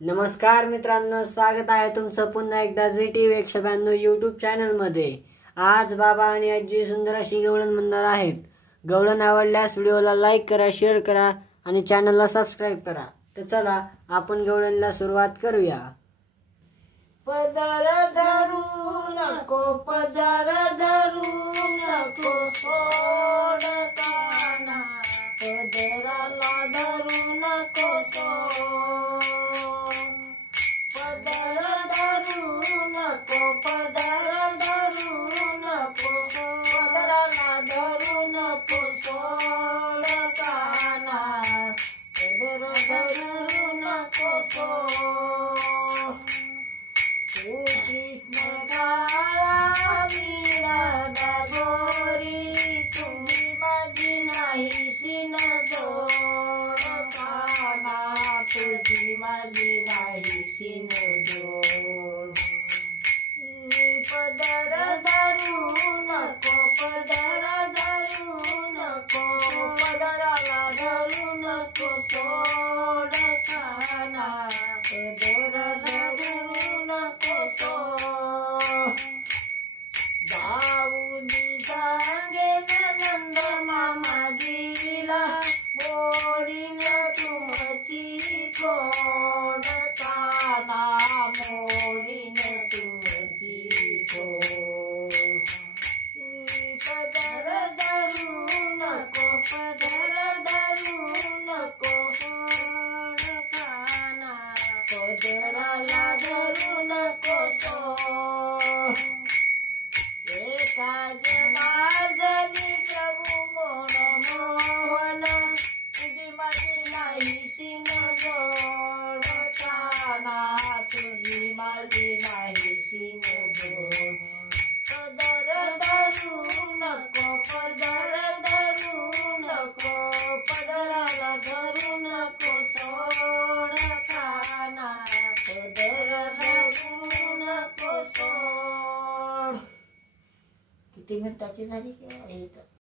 नमस्कार मित्रांनो, स्वागत आहे तुमचं पुन्हा एकदा झी टीव्ही 192 यूट्यूब चॅनलमध्ये। आज बाबा आणि आजी सुंदर अशी गवळण म्हणणार आहेत। गवळण आवडल्यास व्हिडिओला लाईक करा, शेअर करा आणि चॅनलला सबस्क्राइब करा। तर चला आपण गवळणला सुरुवात करूया। पदर धरू नको, पदर धरू नको, सोडताना पदराला धरू नको, पदर धरू नको, पदर धरू नको, पदराला धरू नको, सोडताना पदर धरू नको, कृष्ण काळा वीरा गोरी, तुम्ही माझी नाहीशी न जोडताना, तुझी माझी नाहीशी न जोड। पदर धरू नको, पदर धरू नको, पदराला धरू नको, सोडताना पदर धरू नको, जाऊनी सांगेन नंद मामाजीला, मोडीन तुमची खोडताना, मोडीन तुमची खोड। पदर धरू नको, पदर धरू नको, सोडताना पदराला धरू नको, एका जनार्दनी प्रभू मोहन, तुझी माझी नाहीशी न जोडताना, तुझी माझी नाहीशी न जोड। पदर धरू नको, पदर धरू नको, पदराला धरू नको, सोडताना पदर धरू नको, सोड। किती मिनिटाची झाली?